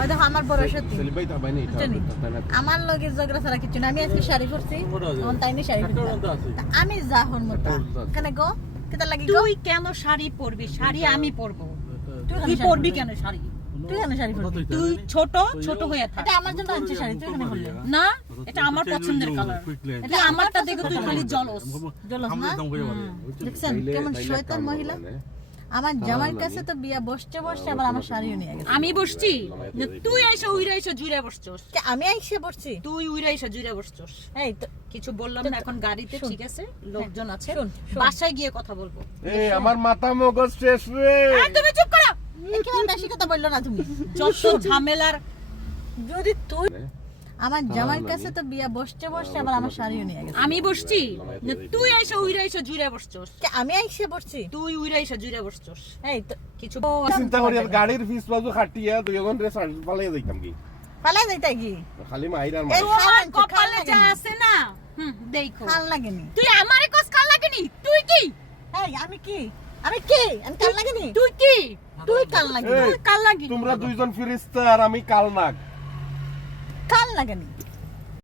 ওই দেখো আমার বড় সত্যি সেলিবাই তা বাইনে এটা আমার লগে ঝগড়া ছাড়া কিছু না আমি আজকে শাড়ি পরছি অন তাইনি শাড়ি পরছি আমি যা হন মত কেন গো কেতা লাগি গো তুই কেন শাড়ি পরবি? শাড়ি আমি পরবো। তুই তুই পরবি কেন শাড়ি? তুই কেন শাড়ি পরবি তুই ছোট হয়ে থাক। এটা আমার জন্য আনছি শাড়ি তুই কেন বললি না, এটা আমার পছন্দের কালার। এটা আমারটা দেখে তুই খালি জলস। জলস না দেখছেন কেমন শয়তান মহিলা আমার জামাইর কাছে তো বিয়া বসতে বসতে আবার আমার শাড়িও নিয়ে গেছে আমি বসছি, তুই আইসা উইরা আইসা জুড়ে বসছস। আমি আইসে বসছি তুই উইরা আইসা জুড়ে বসছস। এই তো কিছু বললাম না, এখন গাড়িতে ঠিক আছে, লোকজন আছে, শোন। বাসায় গিয়ে কথা বলবো। এই আমার মাথা মগজ শেষ রে তুমি চুপ করো। একেবারে বেশি কথা বললো না তুমি যত ঝামেলার যদি তুই আমার জামাইর কাছে তো বিয়া বসতে বসতে আবার আমার শাড়িও নিয়ে গেছে আমি বসছি, তুই আইসা উইরা আইসা জুড়ে বসছস। আমি আইসে বসছি তুই উইরা আইসা জুড়ে বসছস। এই তো কিছু চিন্তা করি আর গাড়ির ফিস বাজু খাটিয়া তুই এখন রে পালিয়ে যাইতাম কি পালাই যাইতাই কি খালি মাইরার এই মার তোমার কপালে যা আছে না, দেখো। ভাল লাগেনি তুই আমারে কস কাল লাগেনি? তুই কি? এই আমি কি আমি কাল লাগেনি তুই কি? তুই কাল লাগেনি এই, তুই কাল লাগি। তোমরা দুইজন ফিরিস্তা আর আমি কালনাগ কাল লাগেনি